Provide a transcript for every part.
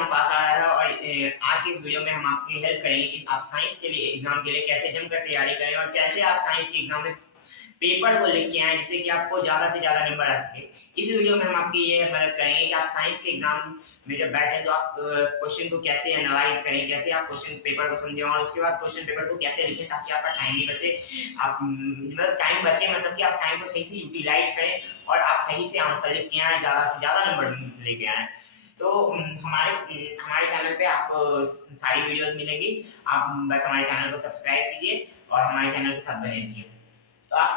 Exam पास आ रहा है और आज की इस वीडियो में हम आपकी हेल्प करेंगे कि आप साइंस के लिए एग्जाम के लिए कैसे जमकर तैयारी करें और कैसे आप साइंस के एग्जाम में पेपर को लिख के आए जिससे कि आपको ज्यादा से ज्यादा नंबर आ सके। इस वीडियो में हम आपकी ये मदद करेंगे कि आप साइंस के एग्जाम में जब बैठे तो आप क्वेश्चन को कैसे एनालाइज करें, कैसे आप क्वेश्चन पेपर को समझें और उसके बाद क्वेश्चन पेपर को कैसे लिखें ताकि आपका टाइम भी बचे। आप मतलब टाइम बचे मतलब कि आप टाइम को सही से यूटिलाइज करें और आप सही से आंसर लिख के आए, ज्यादा से ज्यादा नंबर लेके आए। तो हमारे हमारे चैनल पे आपको सारी वीडियोस मिलेंगी। आप बस हमारे चैनल को सब्सक्राइब कीजिए और हमारे चैनल के साथ बने रहिए। तो आप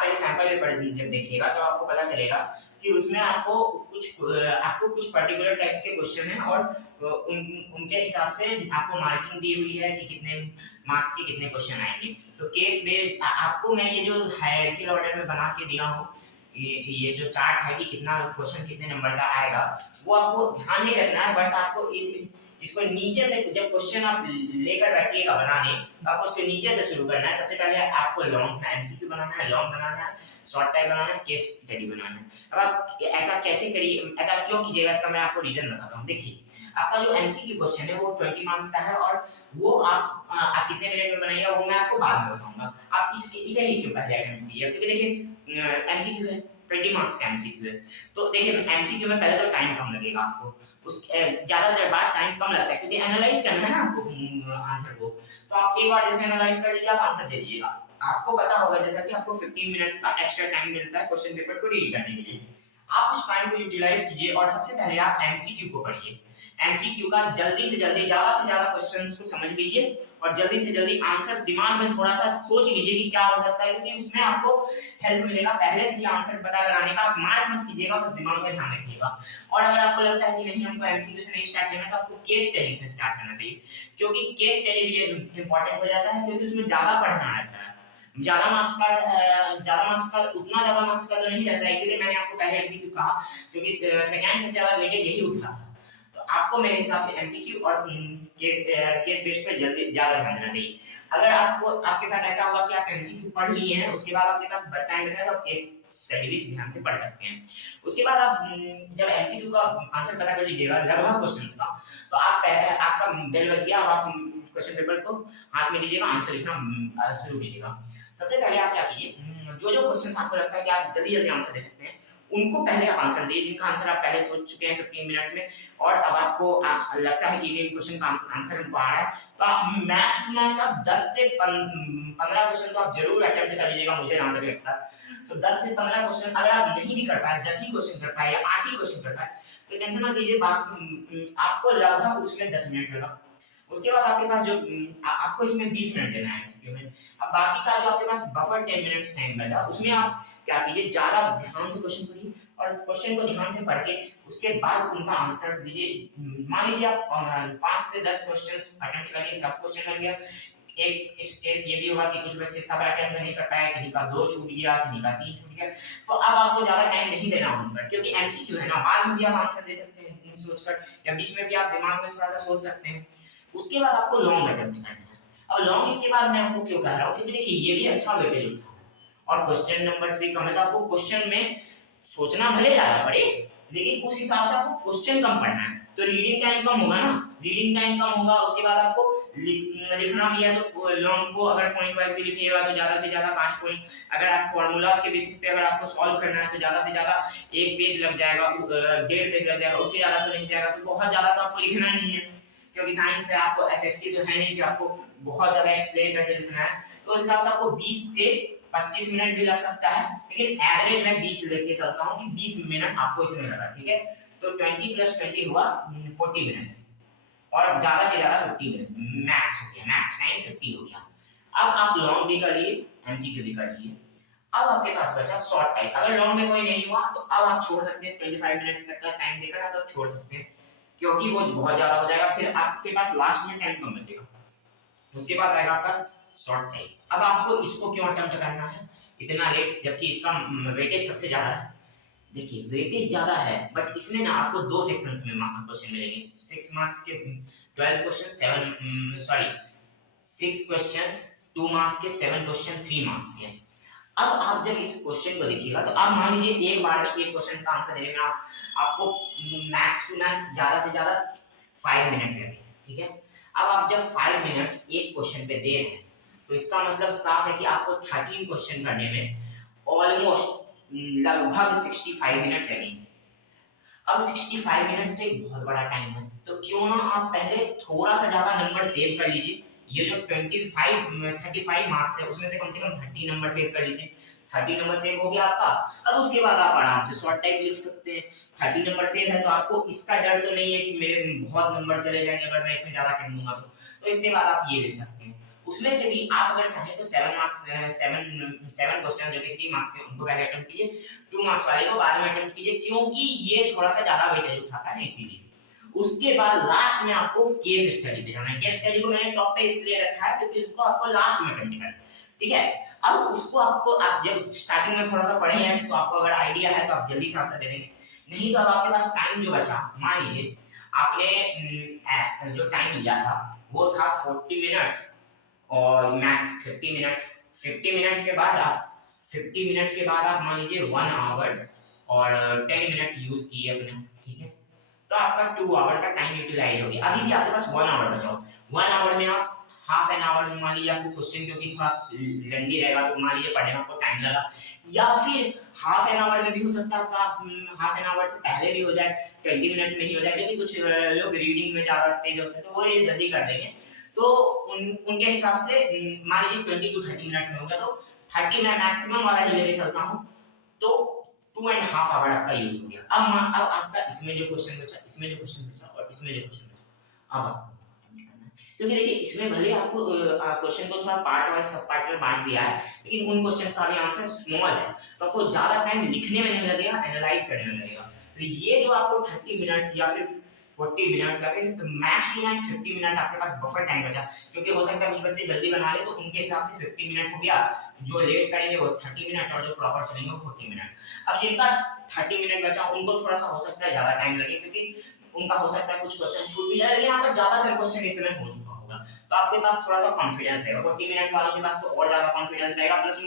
पहले सैंपल पेपर जब देखिएगा तो आपको पता चलेगा कि उसमें आपको कुछ पर्टिकुलर टाइप्स के क्वेश्चन हैं और उनके हिसाब से आपको मार्किंग दी हुई है कि कितने मार्क्स के कितने क्वेश्चन आएंगे। तो केस बेस्ड आपको मैं ये जो हायरार्किकल ऑर्डर में बना के दिया हूँ, ये जो चार्ट है कि कितना क्वेश्चन कितने नंबर का आएगा वो आपको ध्यान नहीं रखना है। बस आपको इसको नीचे से जब क्वेश्चन आप लेकर बैठिएगा बनाने तो आपको उसके नीचे से शुरू करना है। सबसे पहले आपको लॉन्ग एमसीक्यू बनाना है, लॉन्ग बनाना है, शॉर्ट टाइप बनाना है, केस स्टडी बनाना है। अब आप ऐसा कैसे करिए, ऐसा क्यों कीजिएगा इसका मैं आपको रीजन बताता हूँ। देखिए आपका जो एमसीक्यू क्वेश्चन है वो 20 मार्क्स का है और वो आप कितने मिनट में बनाइएगा वो मैं आपको बाद में बताऊंगा। आप इसे ही क्यों पहले अटेम्प्ट कीजिए क्योंकि देखिए एमसीक्यू है, 20 मार्क्स का एमसीक्यू है। तो देखिए एमसीक्यू में पहले तो टाइम कम लगेगा आपको, उस ज्यादा देर बाद टाइम कम लगता है क्योंकि एनालाइज करना है ना आपको आंसर को। तो आप एक बार जैसे एनालाइज कर लीजिए आप आंसर दे दीजिएगा। आपको पता होगा जैसा कि आपको 15 मिनट्स का एक्स्ट्रा टाइम मिलता है क्वेश्चन पेपर को रीड करने के लिए। आप उस टाइम को यूटिलाइज कीजिए और सबसे पहले आप एमसीक्यू को पढ़िए। एमसीक्यू का जल्दी से जल्दी ज्यादा से ज्यादा क्वेश्चंस को समझ लीजिए और जल्दी से जल्दी आंसर दिमाग में थोड़ा सा सोच लीजिए कि क्या हो सकता है क्योंकि उसमें आपको हेल्प मिलेगा पहले से ही आंसर पता लगाने का। आप मार्क मत कीजिएगा, बस दिमाग में ध्यान रखिएगा। और अगर आपको लगता है कि नहीं हमको एमसीक्यू से नहीं स्टार्ट करना तो आपको केस स्टडी से स्टार्ट करना चाहिए क्योंकि केस स्टडी भी इंपॉर्टेंट हो जाता है क्योंकि उसमें ज्यादा पढ़ना रहता है। ज्यादा मार्क्स का उतना ज्यादा मार्क्स का तो नहीं रहता है, इसीलिए मैंने आपको पहले एमसीक्यू कहा क्योंकि सेकंड सबसे ज्यादा वेटेज यही उठा था। तो आपको मेरे हिसाब से एमसीक्यू और केस बेस्ड पे जल्दी ज्यादा ध्यान देना चाहिए। अगर आपके साथ ऐसा हुआ कि आप एमसीक्यू पढ़ लिए हैं उसके बाद आपके पास टाइम बचा है तो आप केस स्टडी भी ध्यान से पढ़ सकते हैं। उसके बाद आप जब एमसीक्यू का आंसर पता कर लीजिएगा लगभग क्वेश्चंस का, तो आप आपका बेल बज गया और आप क्वेश्चन पेपर को हाथ में लीजिएगा, आंसर लिखना शुरू कीजिएगा। सबसे पहले आप क्या कीजिए, जो जो क्वेश्चंस आपको लगता है कि आप जल्दी जल्दी आंसर दे सकते हैं उनको पहले आप आंसर दीजिए जिनका आंसर आप पहले सोच चुके हैं 15 मिनट्स में और अब आपको लगता है कि इन क्वेश्चन का आंसर हमको आ रहा है तो आप मैक्स टू मैक्स आप 10 से 15 क्वेश्चन तो आप जरूर अटेम्प्ट कर लीजिएगा। मुझे जहां तक लगता है तो 10 से 15 क्वेश्चन अगर आप नहीं भी कर पाए, 10 ही क्वेश्चन कर पाए या 8 ही क्वेश्चन कर पाए तो टेंशन मत लीजिए, आपको लगभग उसमें 10 मिनट लगा। उसके बाद आपके पास जो आपको इसमें 20 मिनट देना है एमसीक्यू में। अब बाकी का जो आपके पास बफर 10 मिनट्स टाइम बचा उसमें आप क्या कीजिए, ज्यादा ध्यान से क्वेश्चन पढ़िए और क्वेश्चन को ध्यान से पढ़ के उसके बाद उनका आंसर्स दीजिए। मान लीजिए आप 5 से 10 क्वेश्चंस अटेम्प्ट करिए, सब क्वेश्चन लग गया। एक इस केस ये भी होगा कि कुछ बच्चे सब अटेम्प्ट नहीं कर पाए, किसी का 2 छूट गया, किसी का 3 छूट गया, तो अब आपको ज्यादा टाइम नहीं देना होगा क्योंकि एमसीक्यू है ना, बाद में भी आप आंसर दे सकते हैं सोचकर या बीच में भी आप दिमाग में थोड़ा सा सोच सकते हैं। उसके बाद आपको लॉन्ग अटेम्प्ट करना है। अब लॉन्ग इसके बाद मैं आपको क्यों कह रहा हूं क्योंकि देखिए ये भी अच्छा वेटेज उठा और क्वेश्चन नंबर्स भी कम है तो आपको क्वेश्चन में सोचना भले ज्यादा पड़े लेकिन उस हिसाब से आपको क्वेश्चन कम पढ़ना है तो रीडिंग टाइम कम होगा ना, रीडिंग टाइम कम होगा। उसके बाद आपको लिखना भी है तो लॉन्ग को अगर पॉइंट वाइज भी लिखिएगा तो ज्यादा से ज्यादा 5 पॉइंट, अगर आप फार्मूलाज के बेसिस पे अगर आपको सॉल्व करना है तो ज्यादा से ज्यादा 1 पेज लग जाएगा, 1.5 पेज लग जाएगा, उससे ज्यादा तो नहीं जाएगा। तो बहुत ज्यादा तो आपको लिखना नहीं है क्योंकि साइंस से आपको एसएसटी तो है नहीं कि आपको बहुत ज्यादा एक्सप्लेन करके लिखना है। तो उस हिसाब से आपको 20 से 25 मिनट भी लग सकता है लेकिन एवरेज मैं 20 लेके चलता हूं कि 20 मिनट आपको इसमें लगा, ठीक है। तो 20 + 20 हुआ 40 मिनट्स और ज्यादा से ज्यादा 50 मिनट मैक्स हो गया, मैक्स टाइम 50 हो गया। अब आप लॉन्ग भी कर लिए, एमसीक्यू भी कर लिए। अब आपके पास बचा शॉर्ट टाइप। अगर लॉन्ग में कोई नहीं हुआ तो अब आप छोड़ सकते हैं, 25 मिनट्स तक का टाइम देकर आप अब छोड़ सकते हैं क्योंकि वो बहुत ज्यादा हो जाएगा, फिर आपके पास लास्ट में टाइम कम बचेगा। उसके बाद आएगा आपका शॉर्ट टाइप। अब आपको इसको क्यों अटेम्प्ट करना है इतना लेट जबकि इसका वेटेज सबसे ज्यादा है। देखिए वेटेज ज्यादा है बट इसमें ना आपको 2 सेक्शंस में क्वेश्चन मिलेंगे, 6 मार्क्स के 12 क्वेश्चन 6 क्वेश्चंस 2 मार्क्स के, 7 क्वेश्चन 3 मार्क्स के। अब आप जब इस क्वेश्चन को देखिएगा तो आप मान लीजिए एक बार में एक क्वेश्चन का आंसर देने में आपको मैक्स टू मैक्स ज्यादा से ज्यादा 5 मिनट लगे, ठीक है। अब आप जब 5 मिनट एक क्वेश्चन पे दे रहे हैं तो इसका मतलब साफ है कि आपको 13 क्वेश्चन करने में ऑलमोस्ट लगभग 65 मिनट लगेंगे। अब 65 मिनट तो एक बहुत बड़ा टाइम है, तो क्यों ना आप पहले थोड़ा सा ज्यादा नंबर सेव कर लीजिए। ये जो 35 मार्क्स है उसमें से कम 30 नंबर सेव कर लीजिए। 30 नंबर सेव हो गया आपका। अब उसके बाद आप आराम से शॉर्ट टाइप लिख सकते हैं। 30 नंबर सेव है तो आपको इसका डर तो नहीं है कि मेरे बहुत नंबर चले जाएंगे अगर मैं इसमें ज्यादा कर दूंगा तो इसके बाद आप ये लिख सकते हैं। उसमें से भी आप अगर चाहें तो 7 क्वेश्चन जो कि 3 मार्क्स के उनको पहले अटेम्प्ट कीजिए, 2 मार्क्स वाले को बाद में अटेम्प्ट कीजिए, क्योंकि ये थोड़ा सा ज्यादा वेटेज उठाता है इसीलिए। उसके बाद लास्ट में आपको केस स्टडी पे जाना है। केस स्टडी को मैंने टॉप पे इसलिए रखा है क्योंकि उसको आपको लास्ट में अटेम्प्ट करना है, ठीक है। अब उसको आपको आप जब स्टार्टिंग में थोड़ा सा पढ़े हैं तो आपको अगर आइडिया है तो आप जल्दी से आंसर दे देंगे, नहीं तो अब आपके पास टाइम जो बचा, मान लीजिए आपने जो टाइम लिया था वो था 40 मिनट और मैक्स 50 मिनट। 50 मिनट के बाद आप मान लीजिए 1 आवर और 10 मिनट यूज किए अपने, ठीक है। तो आपका 2 आवर का टाइम यूटिलाइज हो गया। अभी भी आपके पास 1 आवर बचा हो। 1 आवर में आप हाफ एन आवर में मान लीजिए आपको क्वेश्चन क्योंकि थोड़ा लेंदी रहेगा तो मान लीजिए पढ़ने में आपको टाइम लगा, या फिर हाफ एन आवर में भी हो सकता है आपका हाफ एन आवर से पहले भी हो जाए, 20 मिनट्स में ही हो जाए, क्योंकि कुछ लोग रीडिंग में ज्यादा तेज होते हैं तो वो ये जल्दी कर देंगे। तो उनके हिसाब से मान लीजिए 20 टू 30 मिनट्स में हो गया, तो 30 मैं मैक्सिमम वाला ही लेके चलता हूँ, तो 2.5 आवर आपका यूज हो गया। अब आपका इसमें जो क्वेश्चन बचा, इसमें जो क्वेश्चन बचा और इसमें जो क्वेश्चन बचा, अब आपको क्योंकि देखिए इसमें भले आपको क्वेश्चन को थोड़ा पार्ट वाइज सब पार्ट में बांट दिया है, लेकिन उन क्वेश्चन का भी आंसर स्मॉल है तो आपको ज्यादा टाइम लिखने में नहीं लगेगा, एनालाइज करने में लगेगा। तो ये जो आपको 30 मिनट्स या फिर 40 मिनट या फिर मैक्स टू मैक्स 50 मिनट आपके पास बफर टाइम बचा, क्योंकि हो सकता है कुछ बच्चे जल्दी बना ले तो उनके हिसाब से 50 मिनट हो गया, जो लेट करेंगे वो 30 मिनट और जो प्रॉपर चलेंगे वो 40 मिनट। अब जिनका 30 मिनट बचा उनको थोड़ा सा हो सकता है ज्यादा टाइम लगे, क्योंकि उनका हो सकता है कुछ क्वेश्चन छूट भी जाए, लेकिन आपका ज्यादातर क्वेश्चन इस समय हो चुका होगा तो आपके पास थोड़ा सा कॉन्फिडेंस रहेगा। 40 मिनट्स वालों के पास तो और ज्यादा कॉन्फिडेंस रहेगा, प्लस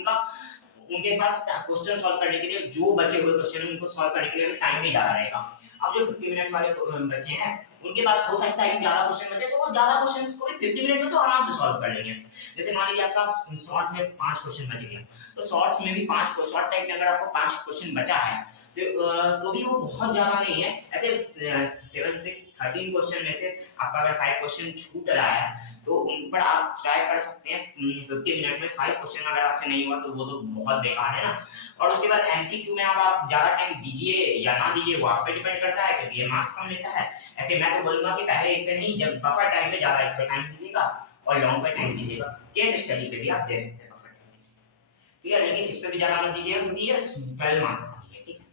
उनके पास क्वेश्चन सॉल्व करने के लिए जो बचे हुए क्वेश्चन है उनको सॉल्व करने के लिए टाइम भी ज्यादा रहेगा। अब जो 50 मिनट्स वाले बच्चे हैं उनके पास हो सकता है कि ज्यादा क्वेश्चन बचे तो वो ज्यादा क्वेश्चंस को भी 50 मिनट में तो आराम से सॉल्व कर लेंगे। जैसे मान लीजिए आपका शॉर्ट में 5 क्वेश्चन बच गया, तो शॉर्ट्स में भी 5 को शॉर्ट टाइप में अगर आपको 5 क्वेश्चन बचा है तो भी वो बहुत ज्यादा नहीं है। ऐसे 7 6 13 क्वेश्चन में से आपका अगर 5 क्वेश्चन छूट रहा है तो उन पर आप ट्राई कर सकते हैं 50 मिनट में 5 क्वेश्चन अगर आपसे नहीं हुआ तो वो तो बहुत बेकार है ना। और उसके बाद एमसीक्यू में अब आप ज्यादा टाइम दीजिए या ना दीजिए वो आप पे डिपेंड करता है, क्योंकि ये मार्क्स कम लेता है। ऐसे मैं तो बोलूंगा कि पहले इस पे नहीं, जब बफर टाइम में ज्यादा इस पे टाइम दीजिएगा और लॉन्ग पे टाइम दीजिएगा। केस स्टडी पे भी आप दे सकते हैं बफर टाइम, ठीक है, लेकिन इस पे भी ज्यादा मत दीजिएगा क्योंकि ये 12 मार्क्स का है, ठीक है।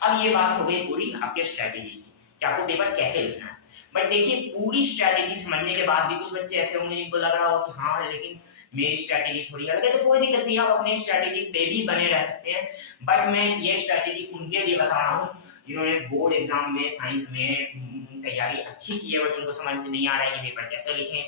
अब ये बात हो गई पूरी आपके स्ट्रेटेजी की कि आपको पेपर कैसे लिखना है। बट देखिए पूरी स्ट्रेटेजी समझने के बाद भी कुछ बच्चे ऐसे होंगे जिनको लग रहा हो कि हाँ लेकिन मेरी स्ट्रेटेजी थोड़ी अलग है, तो कोई दिक्कत नहीं, आप अपनी स्ट्रेटेजी पे भी बने रह सकते हैं। बट मैं ये स्ट्रेटेजी उनके लिए बता रहा हूँ जिन्होंने बोर्ड एग्जाम में साइंस में तैयारी अच्छी की है बट उनको समझ में नहीं आ रहा है कि पेपर कैसे लिखें,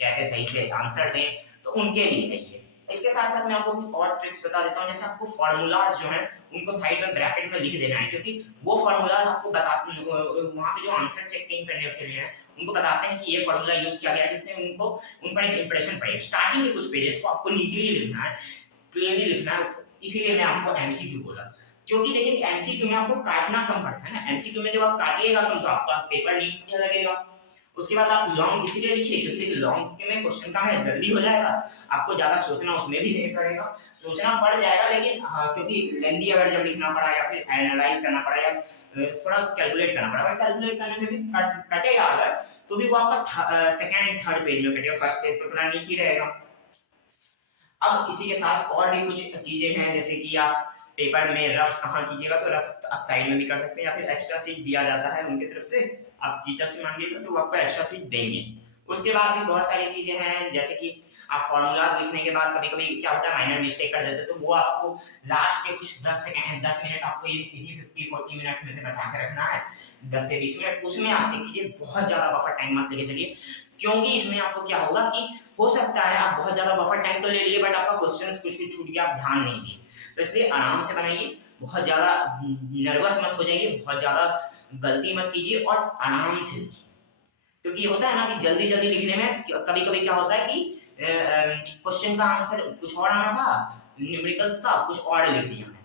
कैसे सही से आंसर दें, तो उनके लिए है ये। इसके साथ साथ मैं आपको कुछ और ट्रिक्स बता देता हूँ। जैसे आपको फार्मूलाज जो है उनको साइड में ब्रैकेट में लिख देना है, क्योंकि वो फार्मूलाज आपको बताते वहाँ पे जो आंसर चेकिंग करने के लिए है उनको बताते हैं कि ये फार्मूला यूज किया गया है, जिससे उनको उन पर एक इंप्रेशन पड़ेगा। स्टार्टिंग के कुछ पेजेस को आपको नीटली लिखना है, क्लियरली लिखना है, इसीलिए मैं आपको एमसीक्यू बोला, क्योंकि देखिए एमसीक्यू में आपको काटना कम पड़ता है ना। एमसीक्यू में जब आप काटिएगा कम तो आपका पेपर नीट लगेगा। उसके बाद आप लॉन्ग इसीलिए लिखिए क्योंकि देखिए लॉन्ग में क्वेश्चन का है जल्दी हो जाएगा, आपको ज्यादा सोचना उसमें भी नहीं पड़ेगा, सोचना पड़ जाएगा लेकिन क्योंकि लेंदी अगर जब लिखना पड़ा या फिर एनालाइज करना पड़ा या थोड़ा कैलकुलेट करना पड़ा, बट कैलकुलेट करने में भी कटेगा अगर तो भी वो आपका सेकंड थर्ड पेज में कटेगा, फर्स्ट पेज तो थोड़ा नीचे रहेगा। अब इसी के साथ और भी कुछ चीजें हैं, जैसे कि आप पेपर में रफ कहाँ कीजिएगा, तो रफ आप साइड में भी कर सकते हैं या फिर एक्स्ट्रा सीट दिया जाता है उनकी तरफ से, आप टीचर से मांगिएगा तो वो आपको एक्स्ट्रा सीट देंगे। उसके बाद भी बहुत सारी चीजें हैं, जैसे कि आप फॉर्मूलाज लिखने के बाद कभी कभी क्या होता है माइनर मिस्टेक कर देते हैं, तो वो आपको लास्ट के कुछ 10 सेकंड 10 मिनट आपको इसी 50-40 मिनट्स में से बचा के रखना है, 10 से 20 मिनट, उसमें आप चेक कीजिए, बहुत ज्यादा बफर टाइम मत लेके चलिए, क्योंकि इसमें आपको क्या होगा कि हो सकता है आप बहुत ज्यादा बफर टाइम तो ले लिए बट आपका क्वेश्चन कुछ कुछ छूट गया, आप ध्यान नहीं दिए, तो इसलिए आराम से बनाइए, बहुत ज्यादा नर्वस मत हो जाइए, बहुत ज्यादा गलती मत कीजिए और आराम से लिखिए। क्योंकि होता है ना कि जल्दी जल्दी लिखने में कभी कभी क्या होता है कि क्वेश्चन का आंसर कुछ और आना था, न्यूमेरिकल्स का कुछ और लिख दिया मैंने,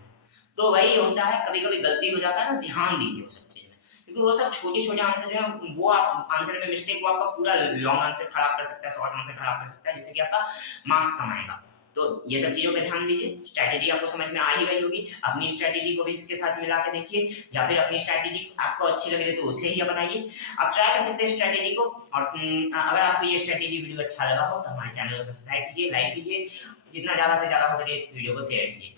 तो वही होता है, कभी कभी गलती हो जाता है ना, ध्यान दीजिए वो सब चीज में, क्योंकि वो सब छोटे छोटे आंसर जो है वो आप आंसर में मिस्टेक वो आपका पूरा लॉन्ग आंसर खराब कर सकता है, शॉर्ट आंसर खराब कर सकता है, जिससे कि आपका मार्क्स कम आएगा। तो ये सब चीजों पे ध्यान दीजिए। स्ट्रैटेजी आपको समझ में आ ही गई होगी, अपनी स्ट्रैटेजी को भी इसके साथ मिला के देखिए, या फिर अपनी स्ट्रैटेजी आपको अच्छी लगे तो उसे ही अपनाइए। आप ट्राई कर सकते हैं स्ट्रैटेजी को, और अगर आपको ये स्ट्रैटेजी वीडियो अच्छा लगा हो तो हमारे चैनल को सब्सक्राइब कीजिए, लाइक कीजिए, जितना ज्यादा से ज्यादा हो सके इस वीडियो को शेयर कीजिए।